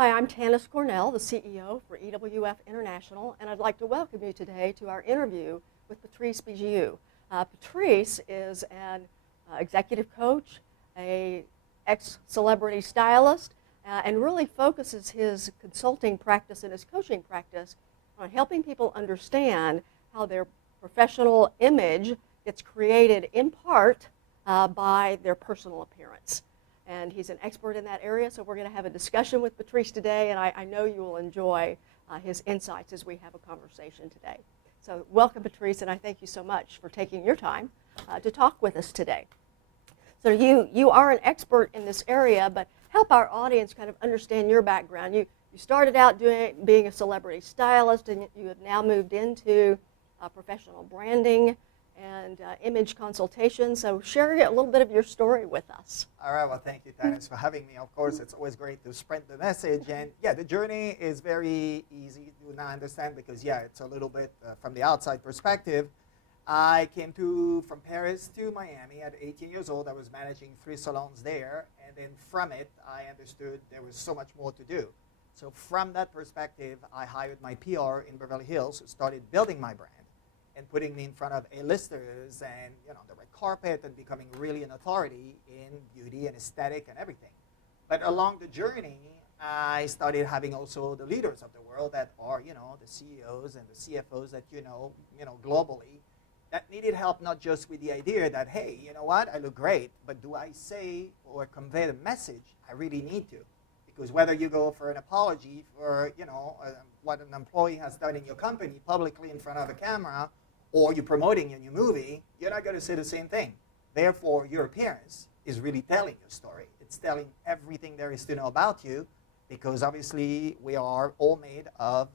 Hi, I'm Tanis Cornell, the CEO for EWF International, and I'd like to welcome you today to our interview with Patrice Bigiu. Patrice is an executive coach, a ex-celebrity stylist, and really focuses his consulting practice and his coaching practice on helping people understand how their professional image gets created in part by their personal appearance. And he's an expert in that area, so we're going to have a discussion with Patrice today, and I know you will enjoy his insights as we have a conversation today. So welcome, Patrice, and I thank you so much for taking your time to talk with us today. So you are an expert in this area, but help our audience kind of understand your background. You started out being a celebrity stylist, and you have now moved into professional branding and image consultation. So share a little bit of your story with us. All right, well, thank you, Tanis, for having me. Of course, it's always great to spread the message. And yeah, the journey is very easy to not understand because, yeah, it's a little bit from the outside perspective. I came from Paris to Miami at 18 years old. I was managing 3 salons there. And then from it, I understood there was so much more to do. So from that perspective, I hired my PR in Beverly Hills, started building my brand and putting me in front of A-listers and the red carpet and becoming really an authority in beauty and aesthetic and everything. But along the journey, I started having also the leaders of the world that are the CEOs and the CFOs that globally that needed help not just with the idea that, hey, you know what, I look great, but do I say or convey the message I really need to? Because whether you go for an apology for what an employee has done in your company publicly in front of a camera, or you're promoting a new movie, you're not going to say the same thing. Therefore, your appearance is really telling your story. It's telling everything there is to know about you, because obviously we are all made of,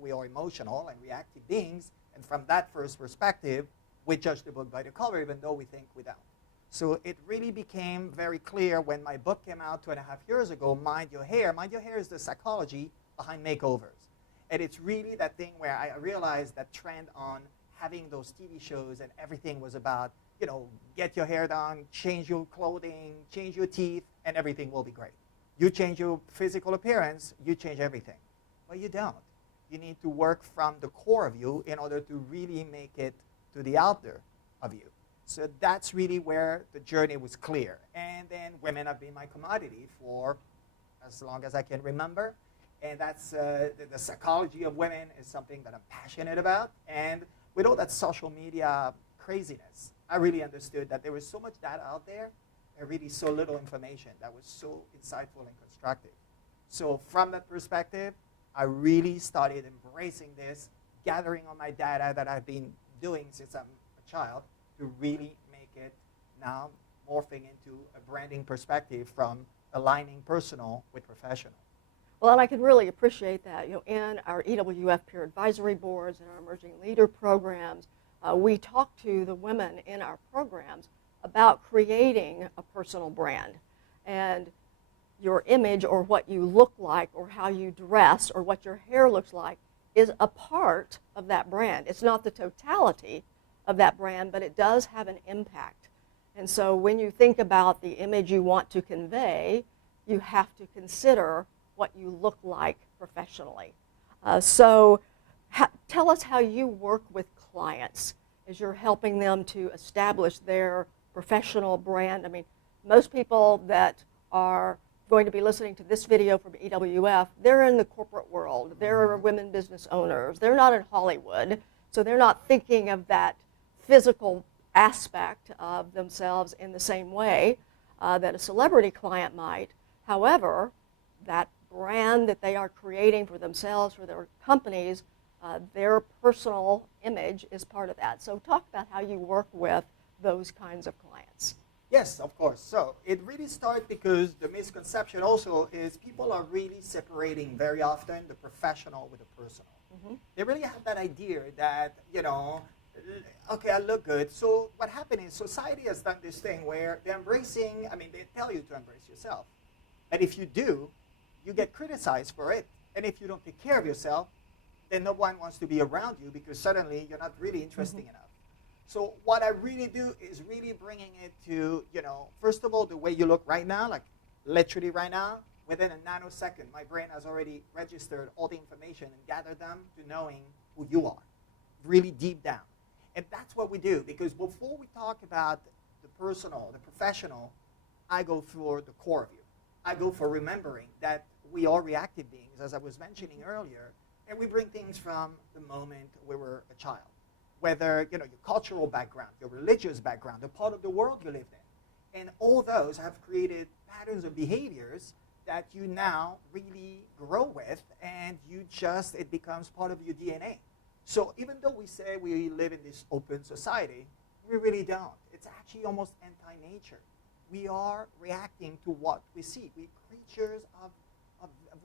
we are emotional and reactive beings, and from that first perspective, we judge the book by the cover, even though we think we don't. So it really became very clear when my book came out 2.5 years ago, Mind Your Hair. Mind Your Hair is the psychology behind makeovers. And it's really that thing where I realized that trend on having those TV shows and everything was about, get your hair done, change your clothing, change your teeth, and everything will be great. You change your physical appearance, you change everything. But you don't. You need to work from the core of you in order to really make it to the outer of you. So that's really where the journey was clear. And then women have been my commodity for as long as I can remember. And that's the psychology of women is something that I'm passionate about. And with all that social media craziness, I really understood that there was so much data out there and really so little information that was so insightful and constructive. So from that perspective, I really started embracing this, gathering on my data that I've been doing since I'm a child to really make it now morphing into a branding perspective from aligning personal with professional. Well, and I can really appreciate that. In our EWF peer advisory boards and our emerging leader programs, we talk to the women in our programs about creating a personal brand. And your image or what you look like or how you dress or what your hair looks like is a part of that brand. It's not the totality of that brand, but it does have an impact. And so when you think about the image you want to convey, you have to consider what you look like professionally. Tell us how you work with clients as you're helping them to establish their professional brand. I mean, most people that are going to be listening to this video from EWF, they're in the corporate world. They're women business owners. They're not in Hollywood, so they're not thinking of that physical aspect of themselves in the same way that a celebrity client might. However, that brand that they are creating for themselves, for their companies, their personal image is part of that. So talk about how you work with those kinds of clients. Yes, of course. So it really starts because the misconception also is people are really separating very often the professional with the personal. Mm-hmm. They really have that idea that, okay, I look good. So what happened is society has done this thing where they're embracing, they tell you to embrace yourself. But if you do, you get criticized for it. And if you don't take care of yourself, then no one wants to be around you because suddenly you're not really interesting enough. So what I really do is really bringing it to, first of all, the way you look right now, like literally right now, within a nanosecond, my brain has already registered all the information and gathered them to knowing who you are, really deep down. And that's what we do, because before we talk about the personal, the professional, I go through the core of you. I go for remembering that we are reactive beings, as I was mentioning earlier, and we bring things from the moment we were a child. Whether your cultural background, your religious background, the part of the world you lived in. And all those have created patterns of behaviors that you now really grow with, and it becomes part of your DNA. So even though we say we live in this open society, we really don't. It's actually almost anti-nature. We are reacting to what we see. We're creatures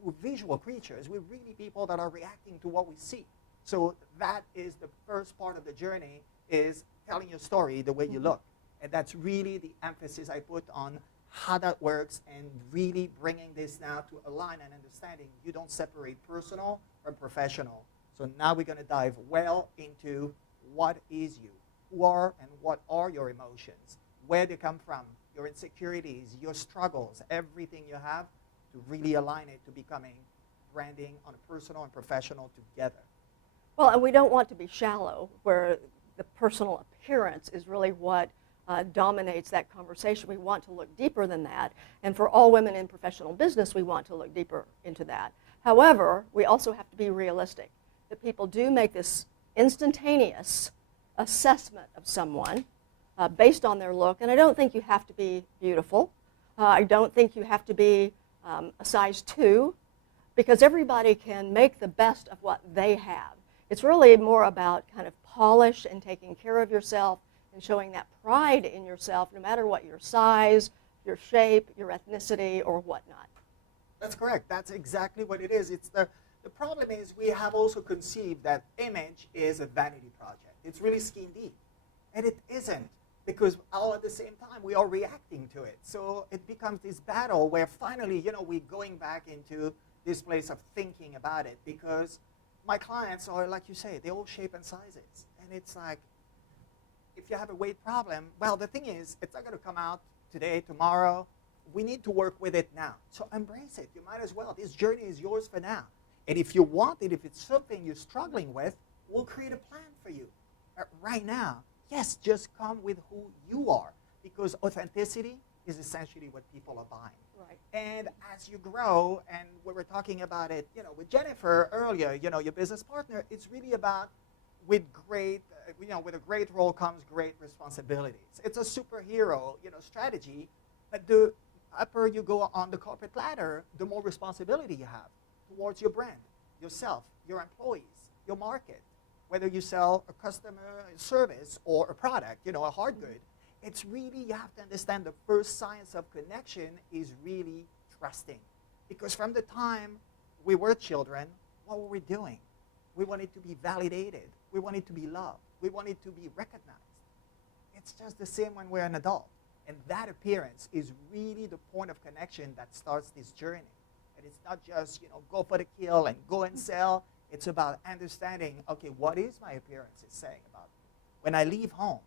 we're visual creatures. We're really people that are reacting to what we see. So that is the first part of the journey, is telling your story the way you look. And that's really the emphasis I put on how that works, and really bringing this now to a line and understanding you don't separate personal from professional. So now we're going to dive well into what is you, who are and what are your emotions, where they come from, your insecurities, your struggles, everything you have, to really align it to becoming branding on a personal and professional together. Well, and we don't want to be shallow, where the personal appearance is really what dominates that conversation. We want to look deeper than that. And for all women in professional business, we want to look deeper into that. However, we also have to be realistic, that people do make this instantaneous assessment of someone based on their look. And I don't think you have to be beautiful. I don't think you have to be a size 2, because everybody can make the best of what they have. It's really more about kind of polish and taking care of yourself and showing that pride in yourself, no matter what your size, your shape, your ethnicity, or whatnot. That's correct. That's exactly what it is. It's the problem is we have also conceived that image is a vanity project. It's really skin deep. And it isn't, because all at the same time we are reacting to it. So it becomes this battle where finally, we're going back into this place of thinking about it, because my clients are, like you say, they all shape and sizes. And it's like, if you have a weight problem, well, the thing is, it's not going to come out today, tomorrow. We need to work with it now. So embrace it. You might as well. This journey is yours for now. And if you want it, if it's something you're struggling with, we'll create a plan for you. Right now, yes, just come with who you are, because authenticity is essentially what people are buying. Right. And as you grow, and we were talking about it, with Jennifer earlier, your business partner, it's really about with a great role comes great responsibilities. It's a superhero, strategy, but the upper you go on the corporate ladder, the more responsibility you have towards your brand, yourself, your employees, your market. Whether you sell a customer service or a product, a hard good, it's really, you have to understand the first science of connection is really trusting. Because from the time we were children, what were we doing? We wanted to be validated. We wanted to be loved. We wanted to be recognized. It's just the same when we're an adult. And that appearance is really the point of connection that starts this journey. And it's not just, go for the kill and go and sell. It's about understanding, okay, what is my appearance is saying about me? When I leave home,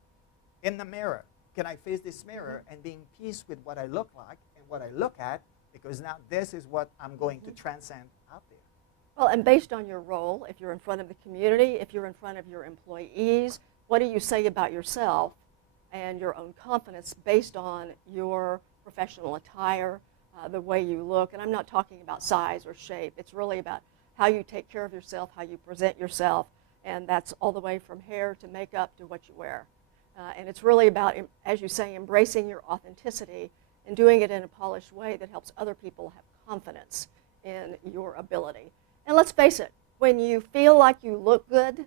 in the mirror, can I face this mirror and be in peace with what I look like and what I look at? Because now this is what I'm going to transcend out there. Well, and based on your role, if you're in front of the community, if you're in front of your employees, what do you say about yourself and your own confidence based on your professional attire, the way you look? And I'm not talking about size or shape. It's really about how you take care of yourself, how you present yourself, and that's all the way from hair to makeup to what you wear. And it's really about, as you say, embracing your authenticity and doing it in a polished way that helps other people have confidence in your ability. And let's face it, when you feel like you look good,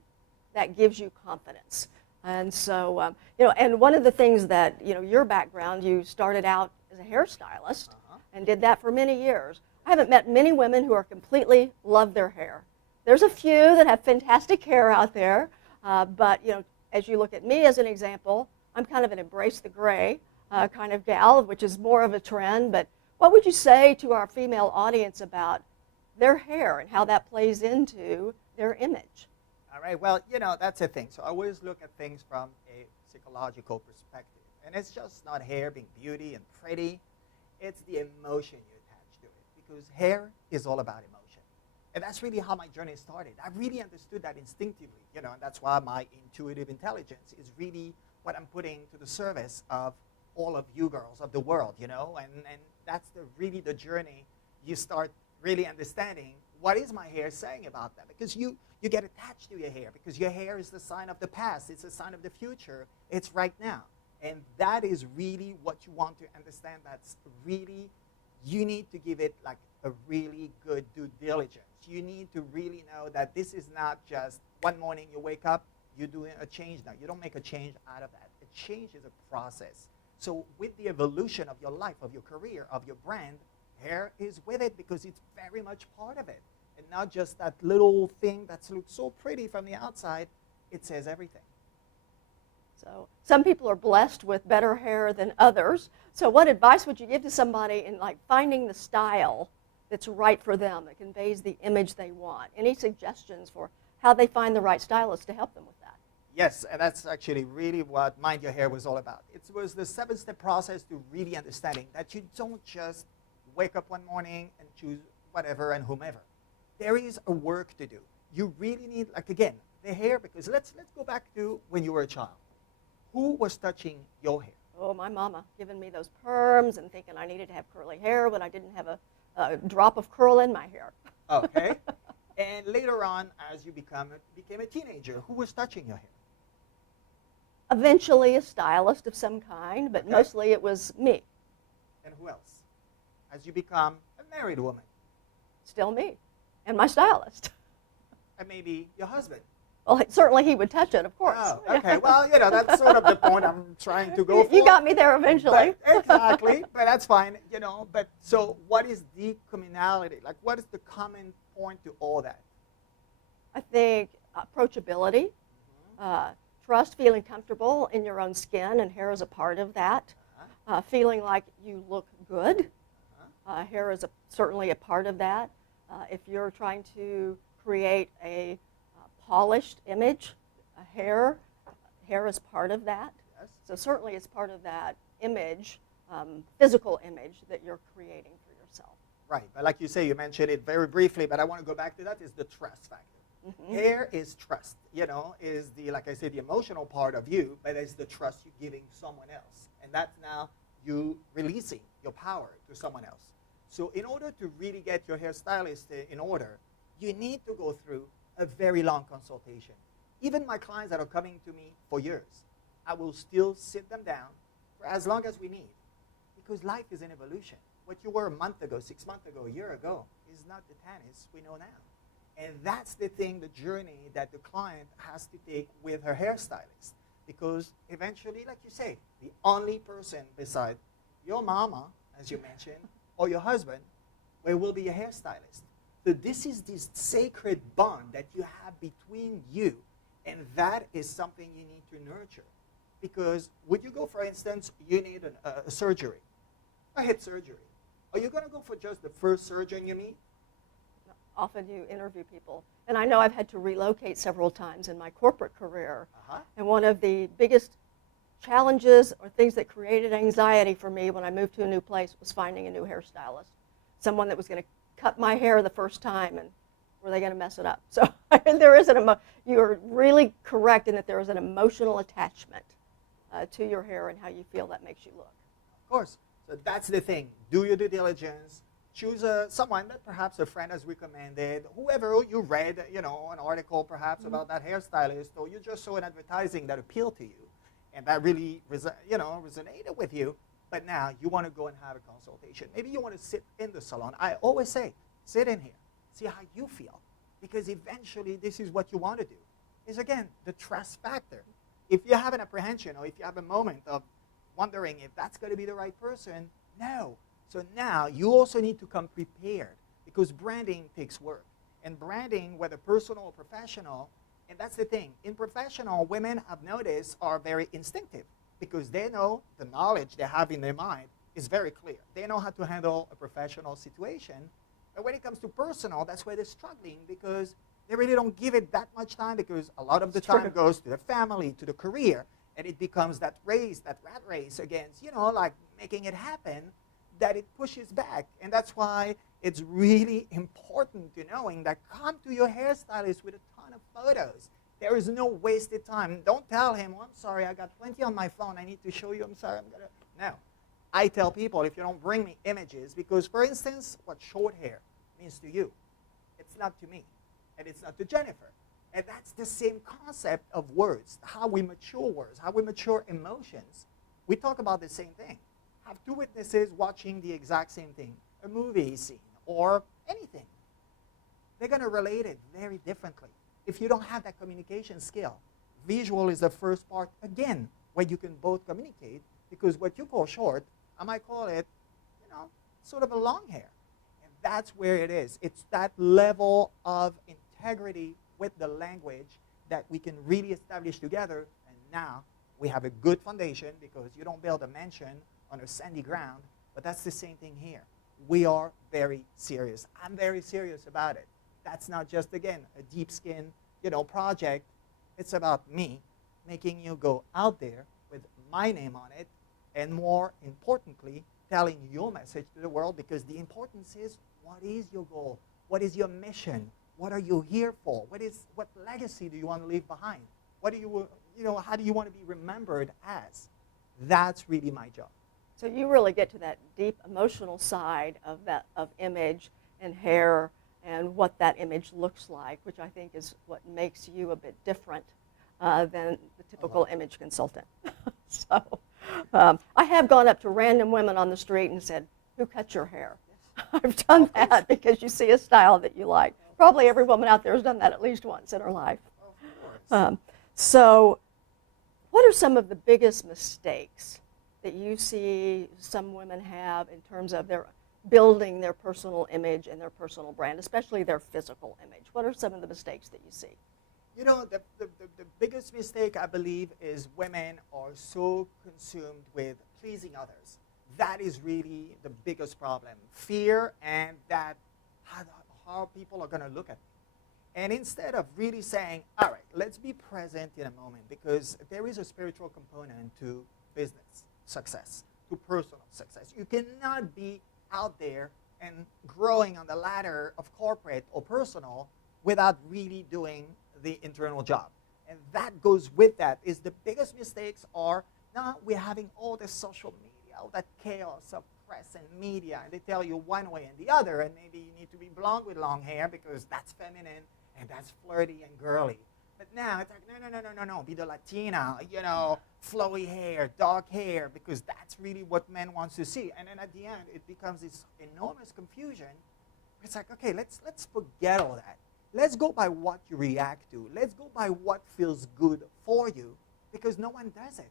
that gives you confidence. And so, and one of the things that, your background, you started out as a hairstylist and did that for many years. I haven't met many women who are completely love their hair. There's a few that have fantastic hair out there, but, as you look at me as an example, I'm kind of an embrace the gray kind of gal, which is more of a trend. But what would you say to our female audience about their hair and how that plays into their image? All right, well, that's a thing. So I always look at things from a psychological perspective. And it's just not hair being beauty and pretty. It's the emotion you attach to it. because hair is all about emotion. And that's really how my journey started. I really understood that instinctively, and that's why my intuitive intelligence is really what I'm putting to the service of all of you girls of the world, and that's really the journey. You start really understanding what is my hair saying about that, because you get attached to your hair, because your hair is the sign of the past, it's a sign of the future, it's right now. And that is really what you want to understand. That's really, you need to give it like a really good due diligence. You need to really know that this is not just one morning you wake up, you're doing a change now. You don't make a change out of that. A change is a process. So with the evolution of your life, of your career, of your brand, hair is with it because it's very much part of it. And not just that little thing that looks so pretty from the outside, it says everything. So some people are blessed with better hair than others. So what advice would you give to somebody in like finding the style that's right for them, that conveys the image they want? Any suggestions for how they find the right stylist to help them with that? Yes, and that's actually really what Mind Your Hair was all about. It was the 7-step process to really understanding that you don't just wake up one morning and choose whatever and whomever. There is a work to do. You really need, like again, the hair, because let's go back to when you were a child. Who was touching your hair? Oh, my mama, giving me those perms and thinking I needed to have curly hair when I didn't have a drop of curl in my hair. Okay. And later on, as you became a teenager, who was touching your hair? Eventually a stylist of some kind, but mostly it was me. And who else? As you become a married woman? Still me and my stylist. And maybe your husband? Well, certainly he would touch it, of course. Oh, okay. Well, that's sort of the point I'm trying to go for. You got me there eventually. But, exactly, but that's fine, But so what is the commonality? Like, what is the common point to all that? I think approachability, trust, feeling comfortable in your own skin, and hair is a part of that. Feeling like you look good. Hair is certainly a part of that. If you're trying to create a polished image, hair is part of that. Yes. So certainly it's part of that image, physical image that you're creating for yourself. Right, but like you say, you mentioned it very briefly, but I want to go back to that, is the trust factor. Mm-hmm. Hair is trust, is the, like I said, the emotional part of you, but it's the trust you're giving someone else. And that's now you releasing your power to someone else. So in order to really get your hairstylist in order, you need to go through a very long consultation. Even my clients that are coming to me for years, I will still sit them down for as long as we need, because life is an evolution. What you were a month ago, 6 months ago, a year ago, is not the Tanis we know now. And that's the thing, the journey that the client has to take with her hairstylist. Because eventually, like you say, the only person beside your mama, as you mentioned, or your husband, will be a hairstylist. So this is this sacred bond that you have between you, and that is something you need to nurture. Because would you go, for instance, you need a surgery, a hip surgery. Are you going to go for just the first surgeon you meet? Often you interview people. And I know I've had to relocate several times in my corporate career. And one of the biggest challenges or things that created anxiety for me when I moved to a new place was finding a new hairstylist. Someone that was going to cut my hair the first time, and were they going to mess it up? So there is you're really correct in that there is an emotional attachment to your hair and how you feel that makes you look. Of course. So that's the thing. Do your due diligence. Choose someone that perhaps a friend has recommended, whoever you read, an article perhaps about that hairstylist, or you just saw an advertising that appealed to you, and that really resonated with you. But now you want to go and have a consultation. Maybe you want to sit in the salon. I always say, sit in here, see how you feel, because eventually this is what you want to do. Is again the trust factor. If you have an apprehension, or if you have a moment of wondering if that's going to be the right person, no. So now you also need to come prepared, because branding takes work. And branding, whether personal or professional, and that's the thing. In professional, women, I've noticed, are very instinctive, because they know the knowledge they have in their mind is very clear. They know how to handle a professional situation. But when it comes to personal, that's where they're struggling, because they really don't give it that much time, because a lot of the time goes to the family, to the career, and it becomes that race, that rat race against, like making it happen. that it pushes back. And that's why it's really important to knowing that come to your hairstylist with a ton of photos. There is no wasted time. Don't tell him, oh, I'm sorry, I got plenty on my phone. I need to show you. I'm sorry, I'm going to. No. I tell people, if you don't bring me images, because, for instance, what short hair means to you, it's not to me, and it's not to Jennifer. And that's the same concept of words, how we mature words, how we mature emotions. We talk about the same thing. Have two witnesses watching the exact same thing, a movie scene or anything. They're going to relate it very differently. If you don't have that communication skill, visual is the first part, again, where you can both communicate, because what you call short, I might call it, sort of a long hair. And that's where it is. It's that level of integrity with the language that we can really establish together. And now we have a good foundation, because you don't build a mansion on a sandy ground, but that's the same thing here. We are very serious. I'm very serious about it. That's not just, again, a deep skin, project. It's about me making you go out there with my name on it, and more importantly, telling your message to the world, because the importance is, what is your goal? What is your mission? What are you here for? What legacy do you want to leave behind? What do you, how do you want to be remembered as? That's really my job. So you really get to that deep emotional side of image and hair and what that image looks like, which I think is what makes you a bit different than the typical image consultant. So I have gone up to random women on the street and said, "Who cut your hair?" I've done that because you see a style that you like. Probably every woman out there has done that at least once in her life. Of course. So what are some of the biggest mistakes that you see some women have in terms of their building their personal image and their personal brand, especially their physical image? What are some of the mistakes that you see? The biggest mistake, I believe, is women are so consumed with pleasing others. That is really the biggest problem. Fear and that how people are going to look at me. And instead of really saying, all right, let's be present in a moment, because there is a spiritual component to business success, to personal success. You cannot be out there and growing on the ladder of corporate or personal without really doing the internal job. And that goes with that. Is the biggest mistakes are, now we're having all this social media, all that chaos of press and media, and they tell you one way and the other, and maybe you need to be blonde with long hair because that's feminine and that's flirty and girly. But now it's like, no, be the Latina, flowy hair, dark hair, because that's really what men want to see. And then at the end, it becomes this enormous confusion. It's like, okay, let's forget all that. Let's go by what you react to. Let's go by what feels good for you, because no one does it.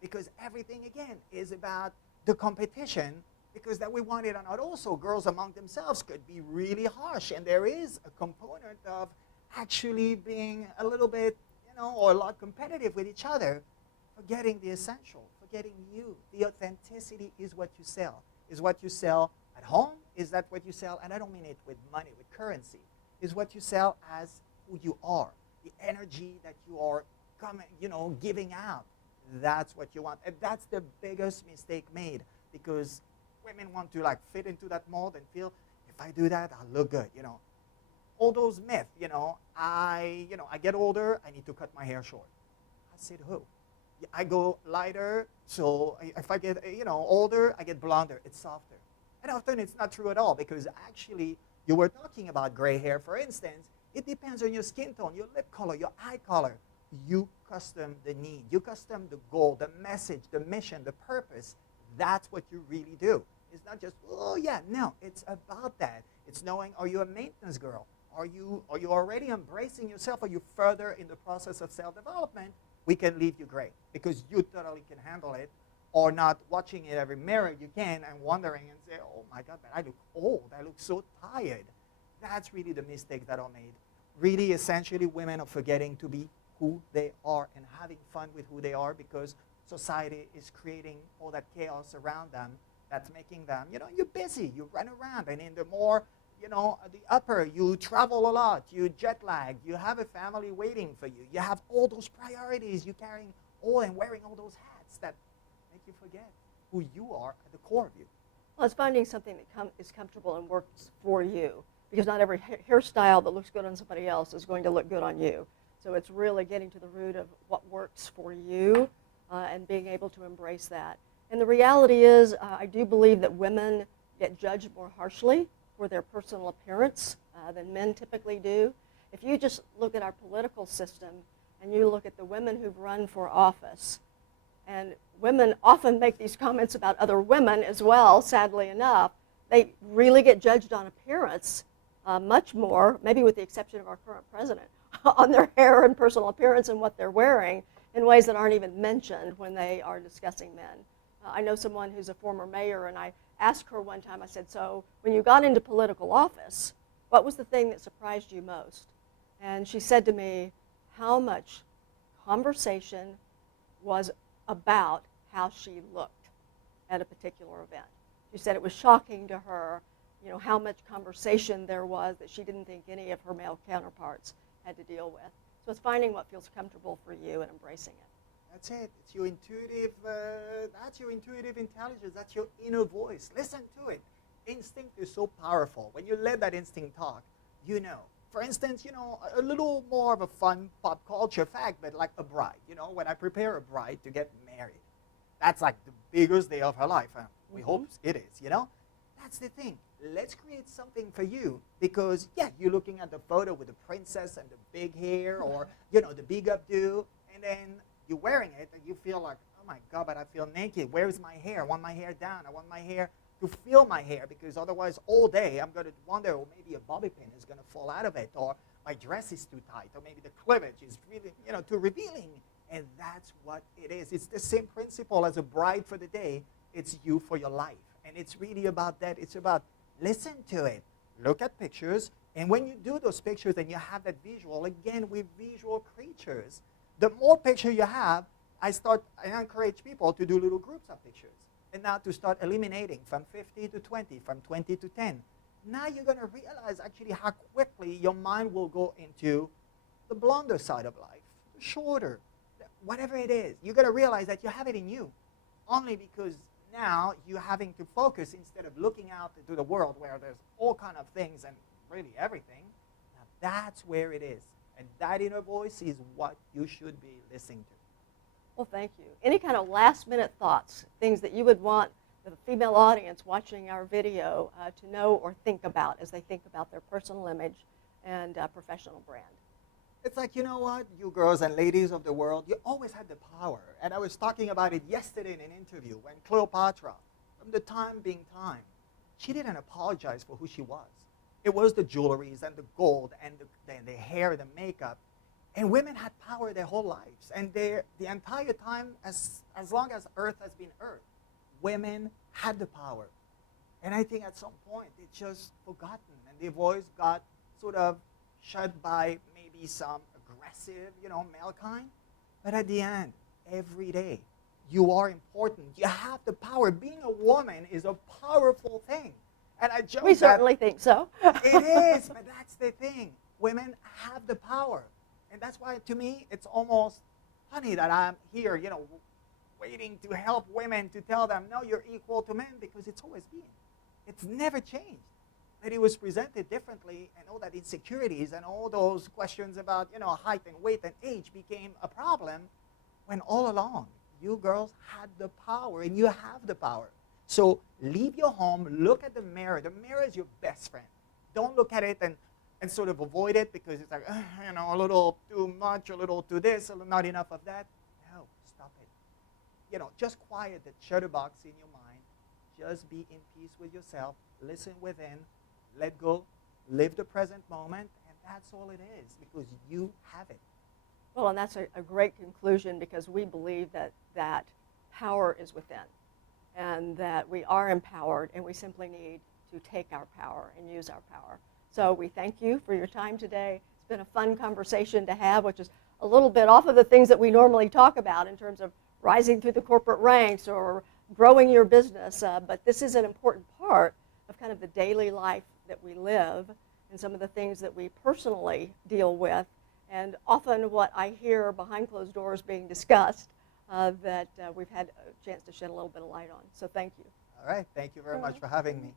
Because everything, again, is about the competition, because that we want it or not. Also, girls among themselves could be really harsh, and there is a component of actually being a little bit, or a lot competitive with each other, forgetting the essential, forgetting you. The authenticity is what you sell. Is what you sell at home? Is that what you sell? And I don't mean it with money, with currency. Is what you sell as who you are, the energy that you are giving out. That's what you want. And that's the biggest mistake made, because women want to fit into that mold and feel, if I do that, I'll look good, All those myths, I get older, I need to cut my hair short. I said, who? I go lighter, so if I get, older, I get blonder. It's softer. And often it's not true at all, because actually, you were talking about gray hair, for instance. It depends on your skin tone, your lip color, your eye color. You custom the need. You custom the goal, the message, the mission, the purpose. That's what you really do. It's not just, oh yeah, no. It's about that. It's knowing, are you a maintenance girl? Are you already embracing yourself? Are you further in the process of self-development? We can leave you great, because you totally can handle it, or not watching it every mirror you can and wondering and say, oh my God, but I look old. I look so tired. That's really the mistakes that are made. Really, essentially, women are forgetting to be who they are and having fun with who they are, because society is creating all that chaos around them that's making them, you're busy, you run around, and in the more, the upper, you travel a lot, you jet lag, you have a family waiting for you, you have all those priorities, you're carrying all and wearing all those hats that make you forget who you are at the core of you. Well, it's finding something that is comfortable and works for you, because not every hairstyle that looks good on somebody else is going to look good on you. So it's really getting to the root of what works for you and being able to embrace that. And the reality is, I do believe that women get judged more harshly for their personal appearance than men typically do. If you just look at our political system and you look at the women who've run for office, and women often make these comments about other women as well, sadly enough, they really get judged on appearance much more, maybe with the exception of our current president, on their hair and personal appearance and what they're wearing in ways that aren't even mentioned when they are discussing men. I know someone who's a former mayor, and I asked her one time, I said, so when you got into political office, what was the thing that surprised you most? And she said to me how much conversation was about how she looked at a particular event. She said it was shocking to her, you know, how much conversation there was that she didn't think any of her male counterparts had to deal with. So it's finding what feels comfortable for you and embracing it. That's it. It's your intuitive, that's your intuitive intelligence. That's your inner voice. Listen to it. Instinct is so powerful. When you let that instinct talk, you know. For instance, you know, a little more of a fun pop culture fact, but like a bride. You know, when I prepare a bride to get married, that's like the biggest day of her life. We hope it is, you know. That's the thing. Let's create something for you, because, yeah, you're looking at the photo with the princess and the big hair, or, you know, the big updo, and then you're wearing it and you feel like, oh my God, but I feel naked. Where is my hair? I want my hair down. I want my hair to feel my hair, because otherwise all day I'm going to wonder, or maybe a bobby pin is going to fall out of it, or my dress is too tight, or maybe the cleavage is really, you know, too revealing. And that's what it is. It's the same principle as a bride for the day. It's you for your life. And it's really about that. It's about listen to it. Look at pictures. And when you do those pictures and you have that visual, again, we're visual creatures. The more picture you have, I encourage people to do little groups of pictures. And now to start eliminating from 50 to 20, from 20 to 10. Now you're going to realize actually how quickly your mind will go into the blonder side of life, the shorter, whatever it is. You're going to realize that you have it in you, only because now you're having to focus instead of looking out into the world where there's all kind of things and really everything. Now that's where it is. And that inner voice is what you should be listening to. Well, thank you. Any kind of last-minute thoughts, things that you would want the female audience watching our video to know or think about as they think about their personal image and professional brand? It's like, you know what, you girls and ladies of the world, you always had the power. And I was talking about it yesterday in an interview when Cleopatra, from the time being time, she didn't apologize for who she was. It was the jewelries and the gold and the hair, the makeup. And women had power their whole lives. And the entire time, as long as Earth has been Earth, women had the power. And I think at some point it's just forgotten. And their voice got sort of shut by maybe some aggressive, you know, male kind. But at the end, every day, you are important. You have the power. Being a woman is a powerful thing. And I joke We certainly think so. it is, but that's the thing. Women have the power. And that's why, to me, it's almost funny that I'm here, you know, waiting to help women to tell them, no, you're equal to men, because it's always been. It's never changed. That it was presented differently, and all that insecurities and all those questions about, you know, height and weight and age became a problem, when all along you girls had the power, and you have the power. So leave your home, look at the mirror. The mirror is your best friend. Don't look at it and sort of avoid it because it's like, you know, a little too much, a little too this, not enough of that. No, stop it. You know, just quiet the chatterbox in your mind. Just be in peace with yourself. Listen within. Let go. Live the present moment. And that's all it is, because you have it. Well, and that's a great conclusion, because we believe that power is within, and that we are empowered, and we simply need to take our power and use our power. So we thank you for your time today. It's been a fun conversation to have, which is a little bit off of the things that we normally talk about in terms of rising through the corporate ranks or growing your business. But this is an important part of kind of the daily life that we live, and some of the things that we personally deal with, and often what I hear behind closed doors being discussed that we've had a chance to shed a little bit of light on. So thank you. All right. Thank you very much for having me.